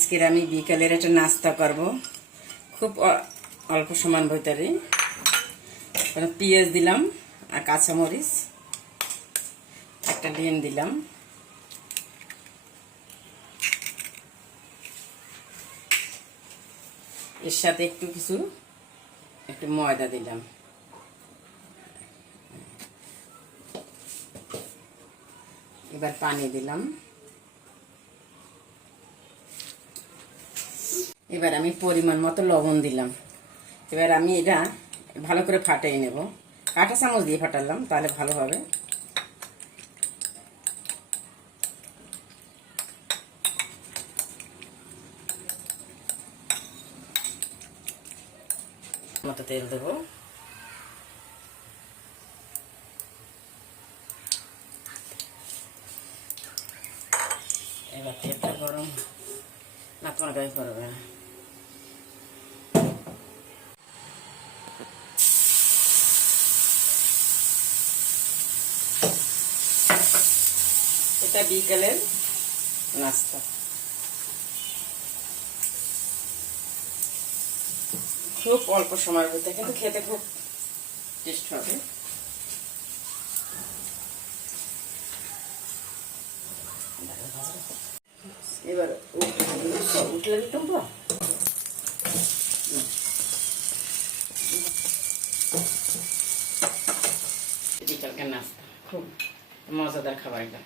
আজকের আমি বিকালের একটা নাস্তা করব খুব অল্প সময়ের ভিতরে। পেঁয়াজ দিলাম আর কাঁচামরিচ, একটা ডিম দিলাম, এর সাথে একটু ময়দা দিলাম। এবার পানি দিলাম। এবার আমি পরিমাণ মতো লবণ দিলাম। এবার আমি এটা ভালো করে ফাটিয়ে নেব। কাঁটা চামচ দিয়ে ফাটালাম, তাহলে ভালো হবে। মতো তেল দেবো। এবার তেলটা গরম না, তোমার গায়ে করবে না। এটা বিকেলের নাস্তা। খুব অল্প সময়ের মধ্যে, কিন্তু খেতে খুব টেস্ট হবে। এবার উঠলে দিতাম তো। বিকালকার নাস্তা খুব মজাদার খাবার এটা।